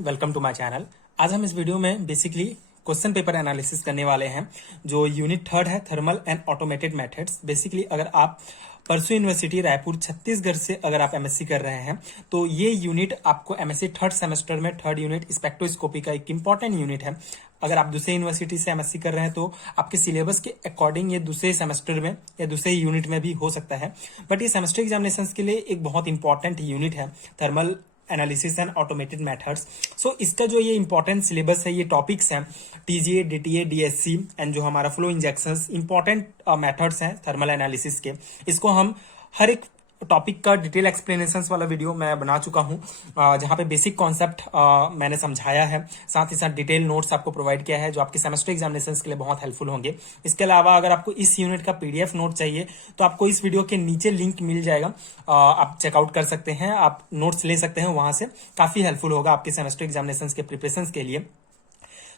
Everyone, welcome to my channel. आज हम इस वीडियो में बेसिकली क्वेश्चन पेपर एनालिसिस करने वाले हैं जो यूनिट 3 है, thermal and automated methods. Basically अगर आप परसू यूनिवर्सिटी रायपुर छत्तीसगढ़ से अगर आप एमएससी कर रहे हैं तो ये यूनिट आपको एमएससी थर्ड सेमेस्टर में थर्ड यूनिट स्पेक्ट्रोस्कोपी का एक इंपॉर्टेंट यूनिट है। अगर आप दूसरे यूनिवर्सिटी से एमएससी कर रहे हैं तो आपके सिलेबस के अकॉर्डिंग ये दूसरे सेमेस्टर में या दूसरे यूनिट में भी हो सकता है, बट ये सेमेस्टर एग्जामिनेशन के लिए एक बहुत इंपॉर्टेंट यूनिट है, thermal analysis and automated methods. So इसका जो ये इंपॉर्टेंट सिलेबस है, ये टॉपिक्स हैं टीजीए, डीटीए, डीएससी एंड जो हमारा फ्लो इंजेक्शंस, इंपॉर्टेंट मेथड्स हैं थर्मल एनालिसिस के। इसको हम हर एक टॉपिक का डिटेल एक्सप्लेनेशन वाला वीडियो मैं बना चुका हूं, जहां पे बेसिक कॉन्सेप्ट मैंने समझाया है, साथ ही साथ डिटेल नोट्स आपको प्रोवाइड किया है जो आपके सेमेस्टर एग्जामिनेशन के लिए बहुत हेल्पफुल होंगे। इसके अलावा अगर आपको इस यूनिट का पीडीएफ नोट चाहिए तो आपको इस वीडियो के नीचे लिंक मिल जाएगा, आप चेकआउट कर सकते हैं, आप नोट्स ले सकते हैं, वहां से काफी हेल्पफुल होगा आपके सेमेस्टर एग्जामिनेशन के प्रिपरेशन के लिए।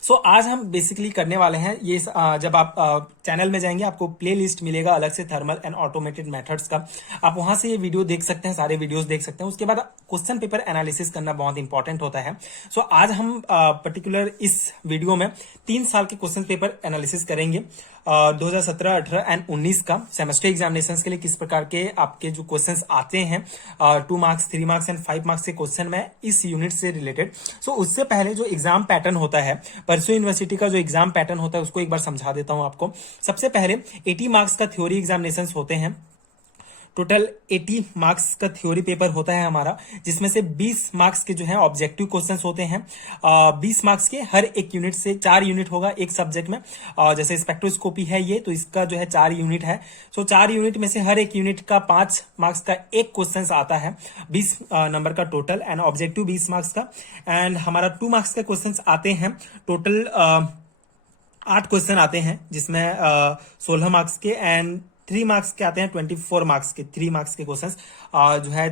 सो आज हम बेसिकली करने वाले हैं ये, जब आप चैनल में जाएंगे आपको प्ले लिस्ट मिलेगा अलग से थर्मल एंड ऑटोमेटेड मेथड्स का, आप वहां से ये वीडियो देख सकते हैं, सारे वीडियोस देख सकते हैं। उसके बाद क्वेश्चन पेपर एनालिसिस करना बहुत इंपॉर्टेंट होता है। सो आज हम पर्टिकुलर इस वीडियो में 3 साल के क्वेश्चन पेपर एनालिसिस करेंगे, 2017, 18 एंड 19 का सेमेस्टर एग्जामिनेशन के लिए किस प्रकार के आपके जो क्वेश्चंस आते हैं, 2 मार्क्स, 3 मार्क्स एंड 5 मार्क्स के क्वेश्चन में इस यूनिट से रिलेटेड। सो उससे पहले जो एग्जाम पैटर्न होता है, परसू यूनिवर्सिटी का जो एग्जाम पैटर्न होता है उसको एक बार समझा देता हूं आपको। सबसे पहले 80 मार्क्स का थ्योरी एग्जामिनेशन होते हैं, टोटल 80 मार्क्स का थ्योरी पेपर होता है हमारा, जिसमें से 20 मार्क्स के जो है ऑब्जेक्टिव क्वेश्चंस होते हैं। 20 मार्क्स के हर एक यूनिट से 4 यूनिट होगा एक सब्जेक्ट में, जैसे स्पेक्ट्रोस्कोपी है ये, तो इसका जो है 4 यूनिट है। सो 4 यूनिट में से हर एक यूनिट का 5 मार्क्स का एक क्वेश्चन आता है, 20 नंबर का टोटल, एंड ऑब्जेक्टिव 20 मार्क्स का। एंड हमारा 2 मार्क्स का क्वेश्चन आते हैं, टोटल 8 क्वेश्चन आते हैं, जिसमें 16 मार्क्स के एंड 3 मार्क्स के आते हैं, 24 मार्क्स के 3 मार्क्स के क्वेश्चंस जो है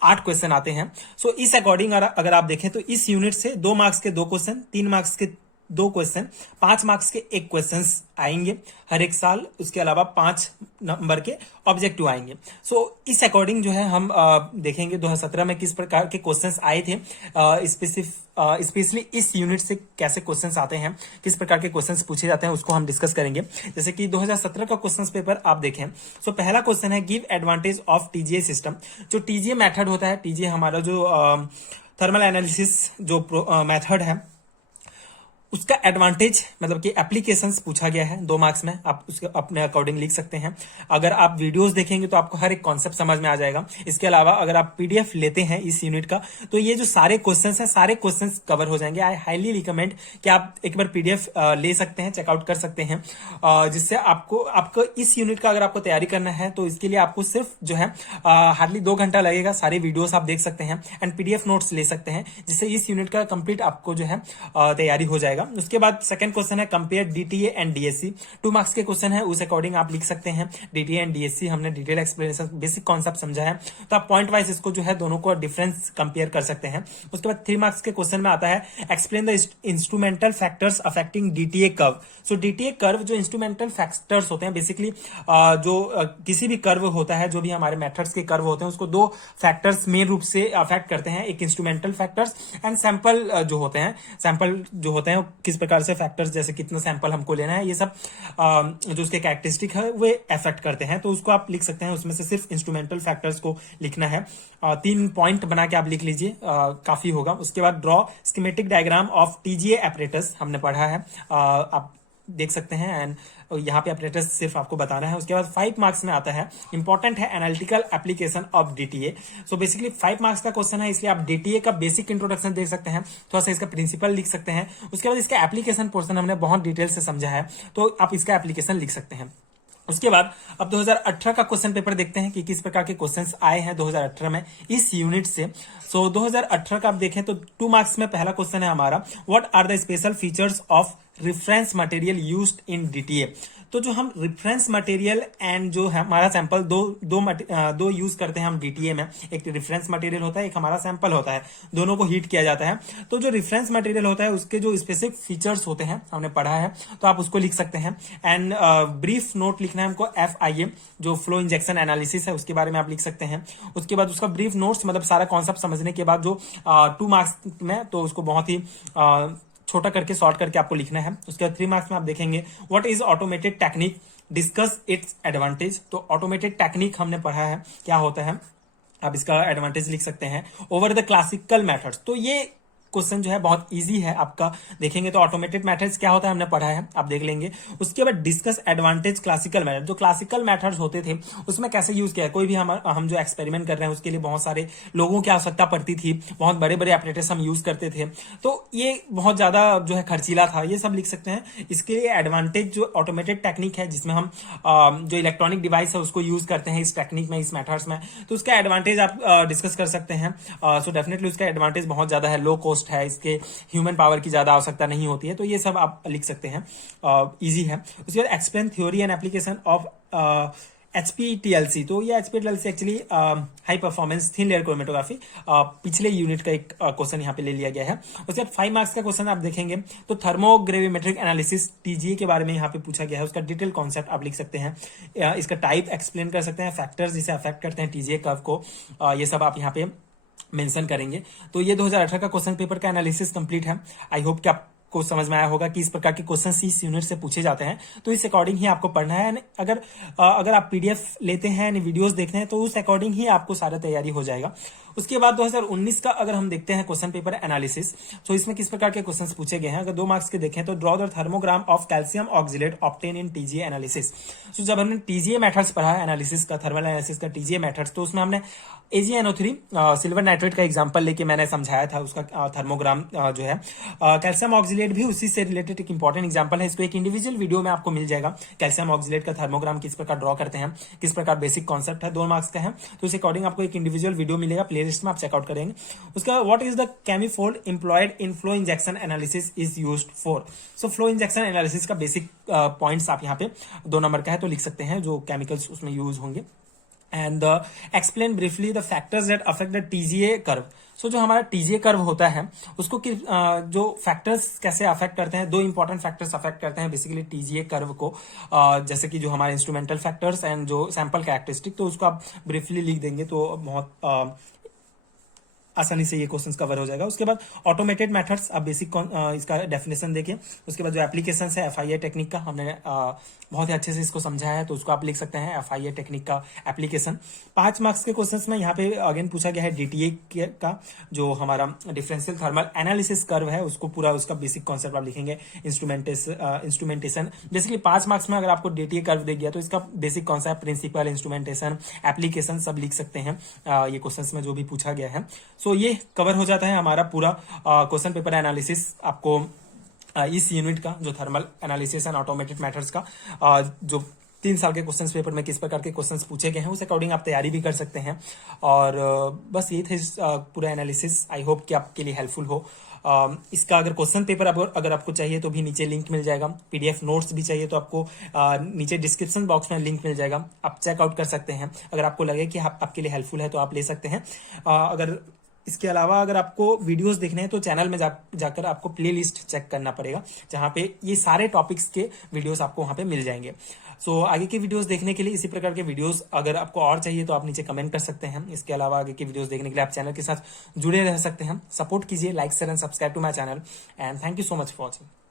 8 क्वेश्चन आते हैं। सो इस अकॉर्डिंग अगर आप देखें तो इस यूनिट से 2 मार्क्स के 2 क्वेश्चन, 3 मार्क्स के 2 क्वेश्चन, 5 मार्क्स के 1 क्वेश्चन आएंगे हर एक साल। उसके अलावा 5 नंबर के ऑब्जेक्टिव आएंगे। सो इस अकॉर्डिंग जो है हम देखेंगे 2017 में किस प्रकार के क्वेश्चंस आए थे, स्पेशली इस यूनिट से कैसे क्वेश्चंस आते हैं, किस प्रकार के क्वेश्चंस पूछे जाते हैं, उसको हम डिस्कस करेंगे। जैसे कि 2017 का क्वेश्चंस पेपर आप देखें, सो पहला क्वेश्चन है give advantage of TGA system. जो टीजीए मेथड होता है, टीजीए हमारा जो थर्मल एनालिसिस जो मेथड है, उसका एडवांटेज मतलब कि एप्लीकेशंस पूछा गया है 2 मार्क्स में, आप उसके अपने अकॉर्डिंग लिख सकते हैं। अगर आप वीडियोस देखेंगे तो आपको हर एक कॉन्सेप्ट समझ में आ जाएगा। इसके अलावा अगर आप पीडीएफ लेते हैं इस यूनिट का तो ये जो सारे क्वेश्चंस हैं, सारे क्वेश्चंस कवर हो जाएंगे। आई हाईली रिकमेंड कि आप एक बार पीडीएफ ले सकते हैं, चेकआउट कर सकते हैं, जिससे आपको इस यूनिट का अगर आपको तैयारी करना है तो इसके लिए आपको सिर्फ जो है हार्डली 2 घंटा लगेगा। सारे वीडियोस आप देख सकते हैं एंड पीडीएफ नोट्स ले सकते हैं, जिससे इस यूनिट का कंप्लीट आपको जो है तैयारी हो जाएगा। उसके बाद सेकंड क्वेश्चन है compare DTA and DSC. 2 marks के क्वेश्चन है, उस अकॉर्डिंग आप लिख सकते हैं। डीटीए एंड डीएससी हमने डिटेल एक्सप्लेनेशन, बेसिक कॉन्सेप्ट समझा है, तो आप पॉइंट वाइज इसको जो है दोनों को डिफरेंस कंपेयर कर सकते हैं। उसके बाद 3 मार्क्स के क्वेश्चन में आता है explain the instrumental factors affecting DTA curve. So DTA curve जो इंस्ट्रूमेंटल फैक्टर्स होते हैं, बेसिकली जो किसी भी कर्व होता है, जो भी हमारे मेथड्स के कर्व होते हैं, उसको 2 फैक्टर्स मेन रूप से अफेक्ट करते हैं, एक इंस्ट्रूमेंटल फैक्टर्स एंड सैंपल जो होते हैं। सैंपल जो होते हैं किस प्रकार से फैक्टर्स, जैसे कितना सैंपल हमको लेना है, ये सब जो उसके कैरेक्टरिस्टिक है वो अफेक्ट करते हैं, तो उसको आप लिख सकते हैं। उसमें से सिर्फ इंस्ट्रूमेंटल फैक्टर्स को लिखना है, 3 पॉइंट बना के आप लिख लीजिए, काफी होगा। उसके बाद draw schematic diagram of TGA apparatus हमने पढ़ा है, आप देख सकते हैं, एंड यहाँ पे ऑपरेटर्स सिर्फ आपको बताना है। उसके बाद 5 मार्क्स में आता है, इंपॉर्टेंट है analytical application of DTA. So basically 5 marks का क्वेश्चन है, इसलिए आप डीटीए का बेसिक इंट्रोडक्शन देख सकते हैं, थोड़ा सा इसका प्रिंसिपल लिख सकते हैं। उसके बाद इसका एप्लीकेशन पोर्शन हमने बहुत डिटेल से समझा है, तो आप इसका एप्लीकेशन लिख सकते हैं। उसके बाद अब 2018 का क्वेश्चन पेपर देखते हैं कि किस प्रकार के क्वेश्चंस आए हैं 2018 में इस यूनिट से। सो 2018 का आप देखें तो 2 मार्क्स में पहला क्वेश्चन है हमारा, what are the special features of reference material used in DTA. तो जो हम रेफरेंस मटेरियल एंड जो है हमारा सैंपल दो यूज करते हैं हम डीटीए में, एक रेफरेंस मटेरियल होता है, एक हमारा सैंपल होता है, दोनों को हीट किया जाता है। तो जो रेफरेंस मटेरियल होता है उसके जो स्पेसिफिक फीचर्स होते हैं हमने पढ़ा है, तो आप उसको लिख सकते हैं। एंड ब्रीफ नोट लिखना है हमको, FIA जो फ्लो इंजेक्शन एनालिसिस है उसके बारे में आप लिख सकते हैं। उसके बाद उसका ब्रीफ नोट्स मतलब सारा कॉन्सेप्ट समझने के बाद जो 2 मार्क्स में, तो उसको बहुत ही छोटा करके शॉर्ट करके आपको लिखना है। उसके बाद 3 मार्क्स में आप देखेंगे what is automated technique, discuss it's advantage. तो ऑटोमेटेड टेक्निक हमने पढ़ा है क्या होता है, आप इसका एडवांटेज लिख सकते हैं। ओवर द क्लासिकल मेथड्स, तो ये क्वेश्चन जो है बहुत इजी है आपका, देखेंगे तो ऑटोमेटेड मेथड्स क्या होता है हमने पढ़ा है, आप देख लेंगे। उसके बाद डिस्कस एडवांटेज क्लासिकल मेथड, जो क्लासिकल मेथड्स होते थे उसमें कैसे यूज किया है, कोई भी हम जो एक्सपेरिमेंट कर रहे हैं उसके लिए बहुत सारे लोगों की आवश्यकता पड़ती थी, बहुत बड़े बड़े एपरेटस हम यूज करते थे, तो ये बहुत ज्यादा जो है खर्चीला था, ये सब लिख सकते हैं। इसके लिए एडवांटेज जो ऑटोमेटेड टेक्निक है जिसमें हम जो इलेक्ट्रॉनिक डिवाइस है उसको यूज करते हैं इस टेक्निक में, इस मेथड्स में, तो उसका एडवांटेज आप डिस्कस कर सकते हैं। सो डेफिनेटली उसका एडवांटेज बहुत ज्यादा है, लो कॉस्ट है, इसके ह्यूमन पावर की ज्यादा आवश्यकता नहीं होती है, तो ये सब आप लिख सकते हैं, इजी है। उसके बाद explain theory and application of HPTLC, तो ये HPTLC actually high performance thin layer chromatography, पिछले यूनिट का एक क्वेश्चन यहाँ पे ले लिया गया है। उसके बाद 5 मार्क्स का क्वेश्चन आप देखेंगे तो थर्मोग्रेविमेट्रिक एनालिसिस TGA के बारे में यहाँ पे पूछा गया है, उसका डिटेल कॉन्सेप्ट आप लिख सकते हैं, इसका टाइप एक्सप्लेन कर सकते हैं, फैक्टर्स जिसे अफेक्ट करते हैं TGA कर्व को, ये सब आप यहाँ पे मेंशन करेंगे। तो ये 2018 का क्वेश्चन पेपर का एनालिसिस कंप्लीट है। आई होप कि आपको समझ में आया होगा कि इस प्रकार के क्वेश्चन इस यूनिट से पूछे जाते हैं, तो इस अकॉर्डिंग ही आपको पढ़ना है। अगर आप PDF लेते हैं, वीडियोस देखते हैं, तो उस अकॉर्डिंग ही आपको सारा तैयारी हो जाएगा। उसके बाद 2019 का अगर हम देखते हैं क्वेश्चन पेपर एनालिसिस, तो इसमें किस प्रकार के क्वेश्चंस पूछे गए हैं। अगर 2 मार्क्स के देखें तो draw the thermogram of calcium oxalate obtain in TGA analysis. तो जब हमने TGA मेथड्स पढ़ा है एनालिसिस का, थर्मल एनालिसिस का TGA मेथड्स, तो उसमें हमने AgNO3 सिल्वर नाइट्रेट का एग्जांपल लेके मैंने समझाया था उसका थर्मोग्राम जो है। कैल्शियम ऑक्सिलेट भी उसी से रिलेटेड एक इंपॉर्टेंट एग्जांपल है, इसको एक इंडिविजुअल वीडियो में आपको मिल जाएगा। कैल्शियम ऑक्सिलेट का थर्मोग्राम किस प्रकार ड्रॉ करते हैं, किस प्रकार बेसिक कॉन्सेप्ट है, 2 मार्क्स का है, तो उस अकॉर्डिंग आपको एक इंडिविजुअल वीडियो मिलेगा, प्लेलिस्ट में आप चेकआउट करेंगे। उसका what is the chemifold employed in flow injection analysis is used for. So flow injection analysis का बेसिक पॉइंट्स आप यहाँ पे 2 नंबर का है तो लिख सकते हैं, जो केमिकल्स उसमें यूज होंगे। And explain briefly the factors that affect the TGA curve. So जो हमारा TGA कर्व होता है उसको जो फैक्टर्स कैसे अफेक्ट करते हैं, 2 इंपॉर्टेंट फैक्टर्स अफेक्ट करते हैं बेसिकली TGA कर्व को, जैसे कि जो हमारे इंस्ट्रूमेंटल फैक्टर्स एंड जो सैंपल कैरेक्टरिस्टिक, तो उसको आप ब्रीफली लिख देंगे तो बहुत आसानी से ये क्वेश्चंस कवर हो जाएगा। उसके बाद ऑटोमेटेड मेथड्स, आप बेसिक इसका डेफिनेशन देखिए। उसके बाद जो एप्लीकेशन है FIA टेक्निक का, हमने बहुत ही अच्छे से इसको समझाया है, तो उसको आप लिख सकते हैं FIA टेक्निक का एप्लीकेशन। 5 मार्क्स के क्वेश्चंस में यहाँ पे अगेन पूछा गया है DTA का, जो हमारा डिफरेंशियल थर्मल एनालिसिस कर्व है, उसको पूरा उसका बेसिक कॉन्सेप्ट आप लिखेंगे। इंस्ट्रूमेंटेशन बेसिकली 5 मार्क्स में अगर आपको DTA कर्व दे गया तो इसका basic concept, principle, instrumentation, application सब लिख सकते हैं ये क्वेश्चंस में जो भी पूछा गया है। सो ये कवर हो जाता है हमारा पूरा क्वेश्चन पेपर एनालिसिस आपको इस यूनिट का, जो thermal analysis and automated methods का, जो 3 साल के क्वेश्चन पेपर में किस प्रकार के क्वेश्चंस पूछे गए हैं उस अकॉर्डिंग आप तैयारी भी कर सकते हैं। और बस ये थे पूरा एनालिसिस। आई होप कि आपके लिए हेल्पफुल हो। इसका अगर क्वेश्चन पेपर अगर आपको चाहिए तो भी नीचे लिंक मिल जाएगा, PDF नोट्स भी चाहिए तो आपको नीचे डिस्क्रिप्शन बॉक्स में लिंक मिल जाएगा, आप चेकआउट कर सकते हैं। अगर आपको लगे कि आपके लिए हेल्पफुल है तो आप ले सकते हैं। अगर इसके अलावा अगर आपको वीडियोस देखने हैं तो चैनल में जाकर आपको प्लेलिस्ट चेक करना पड़ेगा, जहां पे ये सारे टॉपिक्स के वीडियोस आपको वहां पे मिल जाएंगे। सो आगे के वीडियोस देखने के लिए, इसी प्रकार के वीडियोस अगर आपको और चाहिए तो आप नीचे कमेंट कर सकते हैं। इसके अलावा आगे के वीडियोस देखने के लिए आप चैनल के साथ जुड़े रह सकते हैं। सपोर्ट कीजिए, like share and subscribe to my channel and thank you so much for watching.